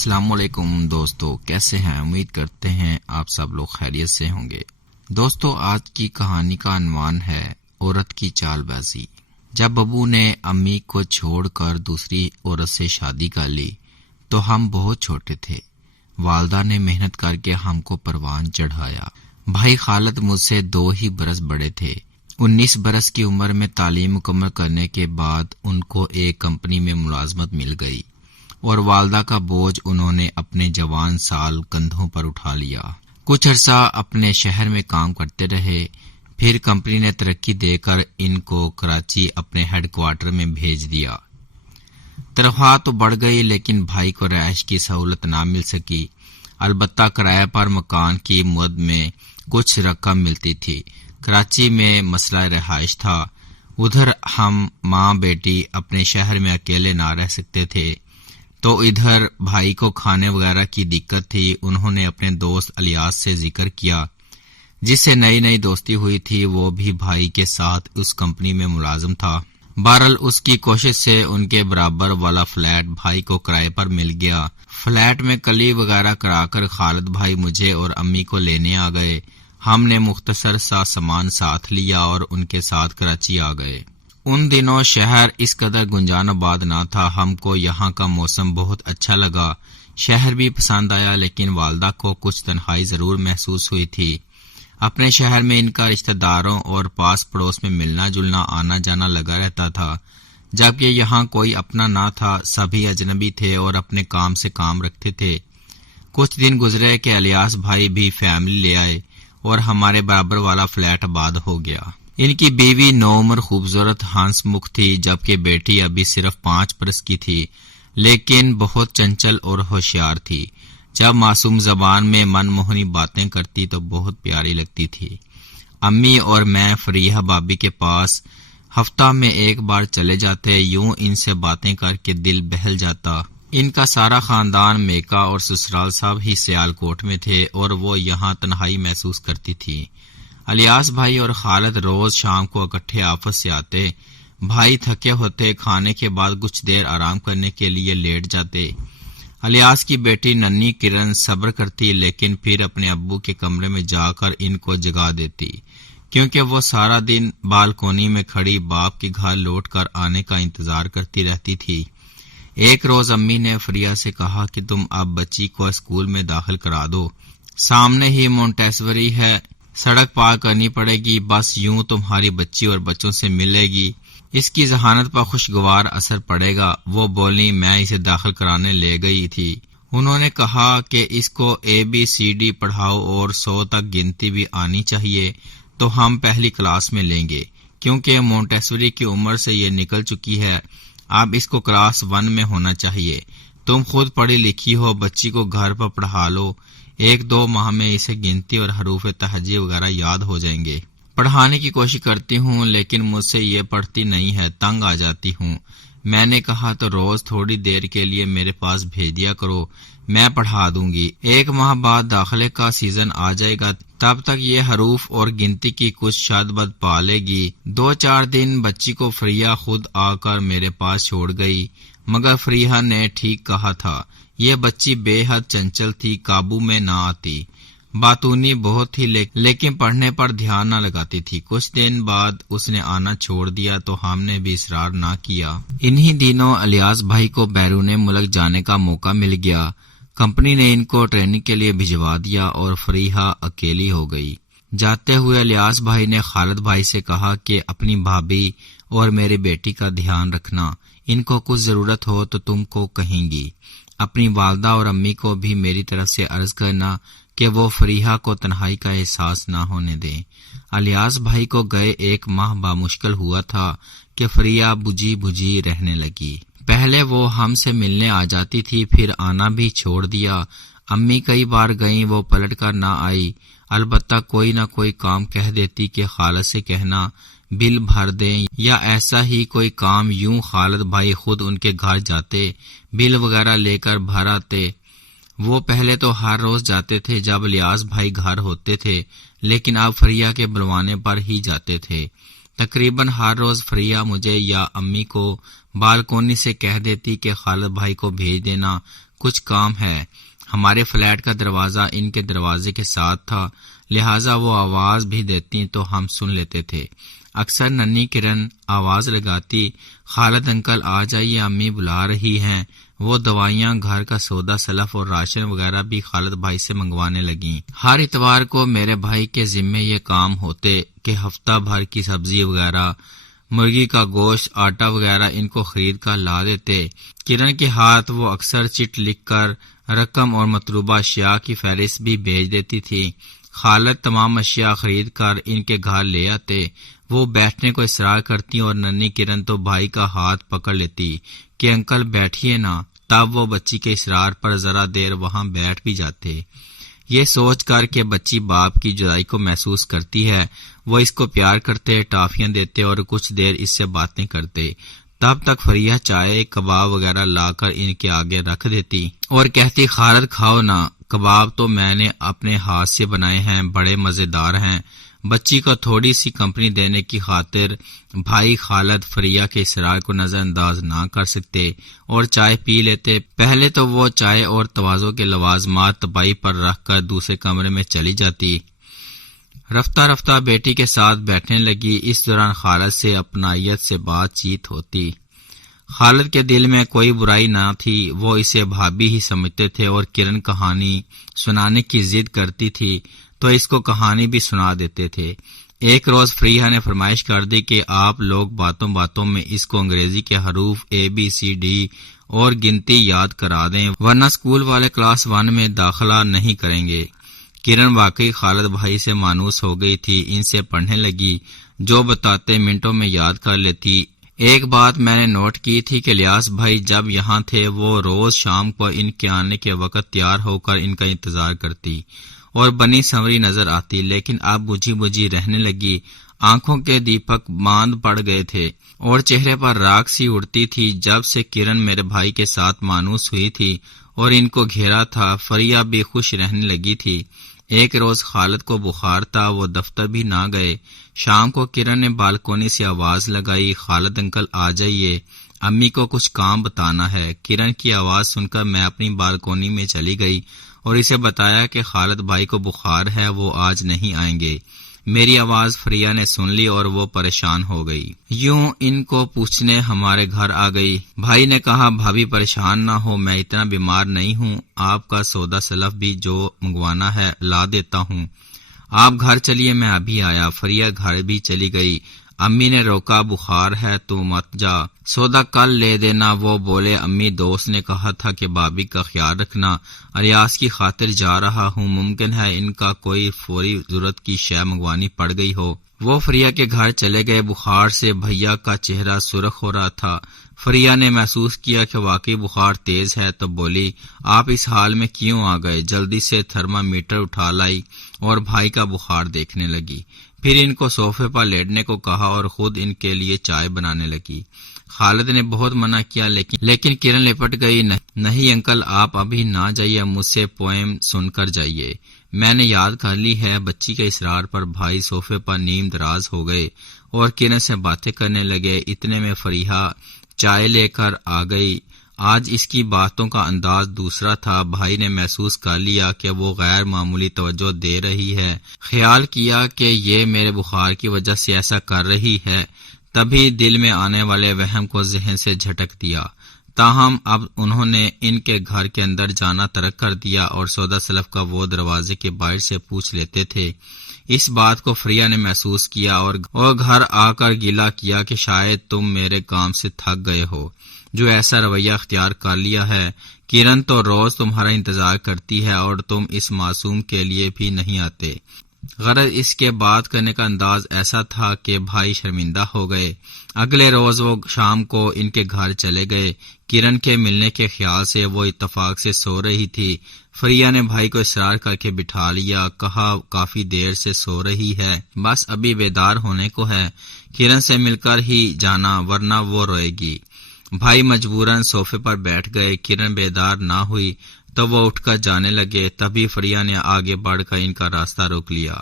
السلام علیکم دوستو، کیسے ہیں؟ امید کرتے ہیں آپ سب لوگ خیریت سے ہوں گے۔ دوستو، آج کی کہانی کا عنوان ہے عورت کی چال بازی۔ جب ابو نے امی کو چھوڑ کر دوسری عورت سے شادی کر لی تو ہم بہت چھوٹے تھے۔ والدہ نے محنت کر کے ہم کو پروان چڑھایا۔ بھائی خالد مجھ سے 2 ہی برس بڑے تھے۔ 19 برس کی عمر میں تعلیم مکمل کرنے کے بعد ان کو ایک کمپنی میں ملازمت مل گئی اور والدہ کا بوجھ انہوں نے اپنے جوان سال کندھوں پر اٹھا لیا۔ کچھ عرصہ اپنے شہر میں کام کرتے رہے، پھر کمپنی نے ترقی دے کر ان کو کراچی اپنے ہیڈ کوارٹر میں بھیج دیا۔ تنخواہ تو بڑھ گئی لیکن بھائی کو رہائش کی سہولت نہ مل سکی، البتہ کرایہ پر مکان کی مد میں کچھ رقم ملتی تھی۔ کراچی میں مسئلہ رہائش تھا، ادھر ہم ماں بیٹی اپنے شہر میں اکیلے نہ رہ سکتے تھے، تو ادھر بھائی کو کھانے وغیرہ کی دقت تھی۔ انہوں نے اپنے دوست الیاس سے ذکر کیا، جس سے نئی دوستی ہوئی تھی، وہ بھی بھائی کے ساتھ اس کمپنی میں ملازم تھا۔ بہرحال اس کی کوشش سے ان کے برابر والا فلیٹ بھائی کو کرائے پر مل گیا۔ فلیٹ میں کلی وغیرہ کرا کر خالد بھائی مجھے اور امی کو لینے آ گئے۔ ہم نے مختصر سا سامان ساتھ لیا اور ان کے ساتھ کراچی آ گئے۔ ان دنوں شہر اس قدر گنجان آباد نہ تھا۔ ہم کو یہاں کا موسم بہت اچھا لگا، شہر بھی پسند آیا، لیکن والدہ کو کچھ تنہائی ضرور محسوس ہوئی تھی۔ اپنے شہر میں ان کا رشتہ داروں اور پاس پڑوس میں ملنا جلنا آنا جانا لگا رہتا تھا، جبکہ یہاں کوئی اپنا نہ تھا، سبھی اجنبی تھے اور اپنے کام سے کام رکھتے تھے۔ کچھ دن گزرے کہ الیاس بھائی بھی فیملی لے آئے اور ہمارے برابر والا فلیٹ آباد ہو گیا۔ ان کی بیوی نوعمر خوبصورت ہنس مکھ تھی، جبکہ بیٹی ابھی صرف 5 برس کی تھی، لیکن بہت چنچل اور ہوشیار تھی۔ جب معصوم زبان میں من موہنی باتیں کرتی تو بہت پیاری لگتی تھی۔ امی اور میں فریحہ بابی کے پاس ہفتہ میں 1 بار چلے جاتے، یوں ان سے باتیں کر کے دل بہل جاتا۔ ان کا سارا خاندان میکا اور سسرال صاحب ہی سیالکوٹ میں تھے اور وہ یہاں تنہائی محسوس کرتی تھی۔ الیاس بھائی اور خالد روز شام کو اکٹھے آفس سے آتے۔ بھائی تھکے ہوتے، کھانے کے بعد کچھ دیر آرام کرنے کے لیے لیٹ جاتے۔ الیاس کی بیٹی ننھی کرن صبر کرتی، لیکن پھر اپنے ابو کے کمرے میں جا کر ان کو جگا دیتی، کیونکہ وہ سارا دن بالکونی میں کھڑی باپ کے گھر لوٹ کر آنے کا انتظار کرتی رہتی تھی۔ ایک روز امی نے فریہ سے کہا کہ تم اب بچی کو اسکول میں داخل کرا دو، سامنے ہی مونٹیسوری ہے، سڑک پار کرنی پڑے گی، بس یوں تمہاری بچی اور بچوں سے ملے گی، اس کی ذہانت پر خوشگوار اثر پڑے گا۔ وہ بولی، میں اسے داخل کرانے لے گئی تھی، انہوں نے کہا کہ اس کو ABCD پڑھاؤ اور 100 تک گنتی بھی آنی چاہیے تو ہم پہلی کلاس میں لیں گے، کیونکہ مونٹیسوری کی عمر سے یہ نکل چکی ہے، اب اس کو کلاس 1 میں ہونا چاہیے۔ تم خود پڑھی لکھی ہو، بچی کو گھر پر پڑھا لو، 1-2 ماہ میں اسے گنتی اور حروف تہجی وغیرہ یاد ہو جائیں گے۔ پڑھانے کی کوشش کرتی ہوں لیکن مجھ سے یہ پڑھتی نہیں ہے، تنگ آ جاتی ہوں۔ میں نے کہا تو روز تھوڑی دیر کے لیے میرے پاس بھیج دیا کرو، میں پڑھا دوں گی، 1 ماہ بعد داخلے کا سیزن آ جائے گا، تب تک یہ حروف اور گنتی کی کچھ شاد بد پا لے گی۔ 2-4 دن بچی کو فریہ خود آ کر میرے پاس چھوڑ گئی، مگر فریہ نے ٹھیک کہا تھا، یہ بچی بے حد چنچل تھی، قابو میں نہ آتی، باتونی بہت تھی، لیکن پڑھنے پر دھیان نہ لگاتی تھی۔ کچھ دن بعد اس نے آنا چھوڑ دیا تو ہم نے بھی اصرار نہ کیا۔ انہی دنوں الیاس بھائی کو بیرون ملک جانے کا موقع مل گیا، کمپنی نے ان کو ٹریننگ کے لیے بھجوا دیا اور فریحہ اکیلی ہو گئی۔ جاتے ہوئے الیاس بھائی نے خالد بھائی سے کہا کہ اپنی بھابھی اور میری بیٹی کا دھیان رکھنا، ان کو کچھ ضرورت ہو تو تم کو کہیں گی، اپنی والدہ اور امی کو بھی میری طرف سے عرض کرنا کہ وہ فریحہ کو تنہائی کا احساس نہ ہونے دیں۔ الیاس بھائی کو گئے 1 ماہ بامشکل ہوا تھا کہ فریحہ بجھی رہنے لگی۔ پہلے وہ ہم سے ملنے آ جاتی تھی، پھر آنا بھی چھوڑ دیا۔ امی کئی بار گئیں، وہ پلٹ کر نہ آئی، البتہ کوئی نہ کوئی کام کہہ دیتی کہ خالد سے کہنا بل بھر دیں یا ایسا ہی کوئی کام، یوں خالد بھائی خود ان کے گھر جاتے، بل وغیرہ لے کر بھر آتے۔ وہ پہلے تو ہر روز جاتے تھے جب الیاس بھائی گھر ہوتے تھے، لیکن اب فریہ کے بلوانے پر ہی جاتے تھے۔ تقریباً ہر روز فریا مجھے یا امی کو بالکونی سے کہہ دیتی کہ خالد بھائی کو بھیج دینا، کچھ کام ہے۔ ہمارے فلیٹ کا دروازہ ان کے دروازے کے ساتھ تھا، لہٰذا وہ آواز بھی دیتی تو ہم سن لیتے تھے۔ اکثر ننھی کرن آواز لگاتی، خالد انکل آ جائیے، امی بلا رہی ہیں۔ وہ دوائیاں، گھر کا سودا سلف اور راشن وغیرہ بھی خالد بھائی سے منگوانے لگیں۔ ہر اتوار کو میرے بھائی کے ذمے یہ کام ہوتے کہ ہفتہ بھر کی سبزی وغیرہ، مرغی کا گوشت، آٹا وغیرہ ان کو خرید کر لا دیتے۔ کرن کے ہاتھ وہ اکثر چٹ لکھ کر رقم اور مطلوبہ اشیاء کی فہرست بھی بھیج دیتی تھی۔ خالد تمام اشیاء خرید کر ان کے گھر لے آتے۔ وہ بیٹھنے کو اصرار کرتی اور ننھی کرن تو بھائی کا ہاتھ پکڑ لیتی کہ انکل بیٹھیے نا، تب وہ بچی کے اصرار پر ذرا دیر وہاں بیٹھ بھی جاتے۔ یہ سوچ کر کہ بچی باپ کی جدائی کو محسوس کرتی ہے، وہ اس کو پیار کرتے، ٹافیاں دیتے اور کچھ دیر اس سے باتیں کرتے۔ تب تک فریا چائے، کباب وغیرہ لا کر ان کے آگے رکھ دیتی اور کہتی، خالد کھاؤ نا، کباب تو میں نے اپنے ہاتھ سے بنائے ہیں، بڑے مزیدار ہیں۔ بچی کو تھوڑی سی کمپنی دینے کی خاطر بھائی خالد فریا کے اصرار کو نظر انداز نہ کر سکتے اور چائے پی لیتے۔ پہلے تو وہ چائے اور تواضع کے لوازمات تپائی پر رکھ کر دوسرے کمرے میں چلی جاتی۔ رفتہ رفتہ بیٹی کے ساتھ بیٹھنے لگی۔ اس دوران خالد سے اپنائیت سے بات چیت ہوتی۔ خالد کے دل میں کوئی برائی نہ تھی، وہ اسے بھابھی ہی سمجھتے تھے، اور کرن کہانی سنانے کی ضد کرتی تھی تو اس کو کہانی بھی سنا دیتے تھے۔ ایک روز فریحہ نے فرمائش کر دی کہ آپ لوگ باتوں باتوں میں اس کو انگریزی کے حروف ABCD اور گنتی یاد کرا دیں، ورنہ اسکول والے کلاس 1 میں داخلہ نہیں کریں گے۔ کرن واقعی خالد بھائی سے مانوس ہو گئی تھی، ان سے پڑھنے لگی، جو بتاتے منٹوں میں یاد کر لیتی۔ ایک بات میں نے نوٹ کی تھی کہ الیاس بھائی جب یہاں تھے وہ روز شام کو ان کے آنے کے وقت تیار ہو کر ان کا انتظار کرتی اور بنی سنوری نظر آتی، لیکن اب بجھی بجھی رہنے لگی، آنکھوں کے دیپک ماند پڑ گئے تھے اور چہرے پر راکھ سی اڑتی تھی۔ جب سے کرن میرے بھائی کے ساتھ مانوس ہوئی تھی اور ان کو گھیرا تھا، فریا بھی خوش رہنے لگی تھی۔ ایک روز خالد کو بخار تھا، وہ دفتر بھی نہ گئے۔ شام کو کرن نے بالکونی سے آواز لگائی، خالد انکل آ جائیے، امی کو کچھ کام بتانا ہے۔ کرن کی آواز سن کر میں اپنی بالکونی میں چلی گئی اور اسے بتایا کہ خالد بھائی کو بخار ہے، وہ آج نہیں آئیں گے۔ میری آواز فریا نے سن لی اور وہ پریشان ہو گئی، یوں ان کو پوچھنے ہمارے گھر آ گئی۔ بھائی نے کہا، بھابھی پریشان نہ ہو، میں اتنا بیمار نہیں ہوں، آپ کا سودا سلف بھی جو منگوانا ہے لا دیتا ہوں، آپ گھر چلیے، میں ابھی آیا۔ فریا گھر بھی چلی گئی۔ امی نے روکا، بخار ہے تو مت جا، سودا کل لے دینا۔ وہ بولے، امی دوست نے کہا تھا کہ بھابھی کا خیال رکھنا، الیاس کی خاطر جا رہا ہوں، ممکن ہے ان کا کوئی فوری ضرورت کی شے منگوانی پڑ گئی ہو۔ وہ فریا کے گھر چلے گئے۔ بخار سے بھیا کا چہرہ سرخ ہو رہا تھا۔ فریا نے محسوس کیا کہ واقعی بخار تیز ہے تو بولی، آپ اس حال میں کیوں آ گئے؟ جلدی سے تھرما میٹر اٹھا لائی اور بھائی کا بخار دیکھنے لگی، پھر ان کو صوفے پر لیٹنے کو کہا اور خود ان کے لیے چائے بنانے لگی۔ خالد نے بہت منع کیا لیکن کرن لپٹ گئی، نہیں انکل آپ ابھی نہ جائیے، مجھ سے پوئم سن کر جائیے، میں نے یاد کر لی ہے۔ بچی کے اصرار پر بھائی صوفے پر نیم دراز ہو گئے اور کرن سے باتیں کرنے لگے۔ اتنے میں فریحہ چائے لے کر آ گئی۔ آج اس کی باتوں کا انداز دوسرا تھا۔ بھائی نے محسوس کر لیا کہ وہ غیر معمولی توجہ دے رہی ہے، خیال کیا کہ یہ میرے بخار کی وجہ سے ایسا کر رہی ہے، تبھی دل میں آنے والے وہم کو ذہن سے جھٹک دیا۔ تاہم اب انہوں نے ان کے گھر کے اندر جانا ترک کر دیا اور سودا سلف کا وہ دروازے کے باہر سے پوچھ لیتے تھے۔ اس بات کو فریا نے محسوس کیا اور گھر آ کر گلہ کیا کہ شاید تم میرے کام سے تھک گئے ہو، جو ایسا رویہ اختیار کر لیا ہے۔ کرن تو روز تمہارا انتظار کرتی ہے اور تم اس معصوم کے لیے بھی نہیں آتے۔ غرض اس کے بات کرنے کا انداز ایسا تھا کہ بھائی شرمندہ ہو گئے۔ اگلے روز وہ شام کو ان کے گھر چلے گئے۔ کرن کے ملنے کے خیال سے وہ اتفاق سے سو رہی تھی۔ فریا نے بھائی کو اصرار کر کے بٹھا لیا، کہا کافی دیر سے سو رہی ہے، بس ابھی بیدار ہونے کو ہے، کرن سے مل کر ہی جانا ورنہ وہ روئے گی۔ بھائی مجبوراً صوفے پر بیٹھ گئے۔ کرن بیدار نہ ہوئی تو وہ اٹھ کر جانے لگے، تبھی فریا نے آگے بڑھ کر ان کا راستہ روک لیا۔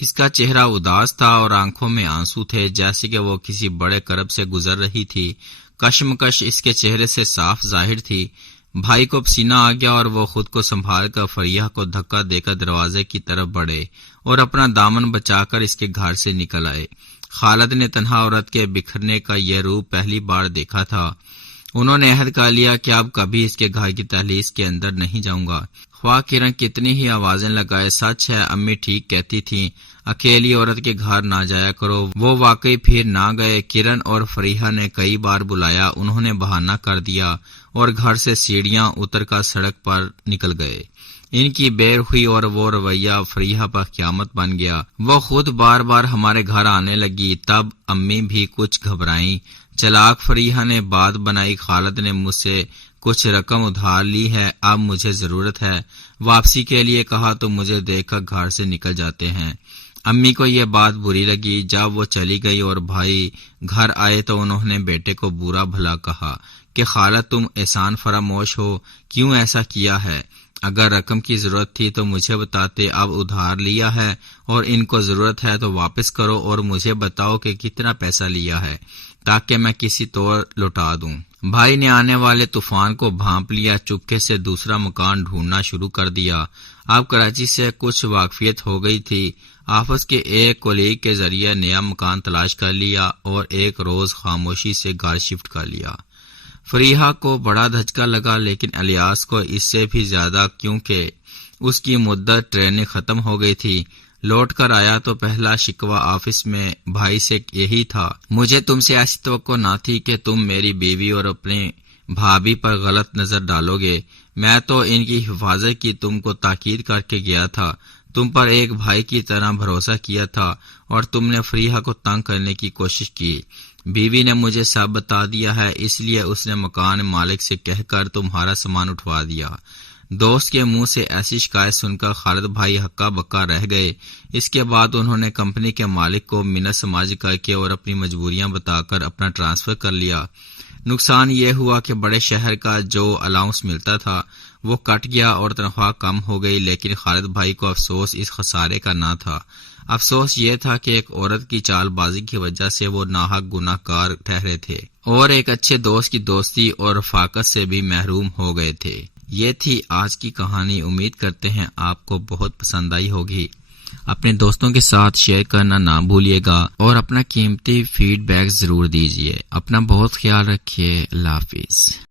اس کا چہرہ اداس تھا اور آنکھوں میں آنسو تھے، جیسے کہ وہ کسی بڑے کرب سے گزر رہی تھی۔ کشمکش اس کے چہرے سے صاف ظاہر تھی۔ بھائی کو پسینہ آ گیا اور وہ خود کو سنبھال کر فریحہ کو دھکا دے کر دروازے کی طرف بڑھے اور اپنا دامن بچا کر اس کے گھر سے نکل آئے۔ خالد نے تنہا عورت کے بکھرنے کا یہ روپ پہلی بار دیکھا تھا۔ انہوں نے عہد کر لیا کہ اب کبھی اس کے گھر کی دہلیز کے اندر نہیں جاؤں گا، خواہ کرن کتنی ہی آوازیں لگائے۔ سچ ہے، امی ٹھیک کہتی تھیں، اکیلی عورت کے گھر نہ جایا کرو۔ وہ واقعی پھر نہ گئے۔ کرن اور فریحہ نے کئی بار بلایا، انہوں نے بہانہ کر دیا اور گھر سے سیڑھیاں اتر کر سڑک پر نکل گئے۔ ان کی بے رخی اور وہ رویہ فریحہ پر قیامت بن گیا۔ وہ خود بار بار ہمارے گھر آنے لگی، تب امی بھی کچھ گھبرائیں۔ چلاک فریحہ نے بات بنائی، خالد نے مجھ سے کچھ رقم ادھار لی ہے، اب مجھے ضرورت ہے، واپسی کے لیے کہا تو مجھے دیکھ کر گھر سے نکل جاتے ہیں۔ امی کو یہ بات بری لگی۔ جب وہ چلی گئی اور بھائی گھر آئے تو انہوں نے بیٹے کو برا بھلا کہا کہ خالد تم احسان فراموش ہو، کیوں ایسا کیا ہے؟ اگر رقم کی ضرورت تھی تو مجھے بتاتے، اب ادھار لیا ہے اور ان کو ضرورت ہے تو واپس کرو اور مجھے بتاؤ کہ کتنا پیسہ لیا ہے تاکہ میں کسی طور لوٹا دوں۔ بھائی نے آنے والے طوفان کو بھانپ لیا، چپکے سے دوسرا مکان ڈھونڈنا شروع کر دیا۔ اب کراچی سے کچھ واقفیت ہو گئی تھی۔ آفس کے ایک کولیگ کے ذریعے نیا مکان تلاش کر لیا اور ایک روز خاموشی سے گھر شفٹ کر لیا۔ فریحہ کو بڑا دھچکا لگا، لیکن الیاس کو اس سے بھی زیادہ، کیونکہ اس کی مدت ٹریننگ ختم ہو گئی تھی۔ لوٹ کر آیا تو پہلا شکوہ آفس میں بھائی سے یہی تھا، مجھے تم سے ایسی توقع نہ تھی کہ تم میری بیوی اور اپنی بھابھی پر غلط نظر ڈالو گے۔ میں تو ان کی حفاظت کی تم کو تاکید کر کے گیا تھا، تم پر ایک بھائی کی طرح بھروسہ کیا تھا اور تم نے فریحہ کو تنگ کرنے کی کوشش کی۔ بیوی نے مجھے سب بتا دیا ہے، اس لیے اس نے مکان مالک سے کہہ کر تمہارا سامان اٹھوا دیا۔ دوست کے منہ سے ایسی شکایت سن کر خالد بھائی ہکا بکا رہ گئے۔ اس کے بعد انہوں نے کمپنی کے مالک کو منت سماجی کر کے اور اپنی مجبوریاں بتا کر اپنا ٹرانسفر کر لیا۔ نقصان یہ ہوا کہ بڑے شہر کا جو الاؤنس ملتا تھا وہ کٹ گیا اور تنخواہ کم ہو گئی، لیکن خالد بھائی کو افسوس اس خسارے کا نہ تھا۔ افسوس یہ تھا کہ ایک عورت کی چال بازی کی وجہ سے وہ ناحق گناہ کار ٹھہرے تھے اور ایک اچھے دوست کی دوستی اور رفاقت سے بھی محروم ہو گئے تھے۔ یہ تھی آج کی کہانی۔ امید کرتے ہیں آپ کو بہت پسند آئی ہوگی۔ اپنے دوستوں کے ساتھ شیئر کرنا نہ بھولیے گا اور اپنا قیمتی فیڈ بیک ضرور دیجیے۔ اپنا بہت خیال رکھیے۔ اللہ حافظ۔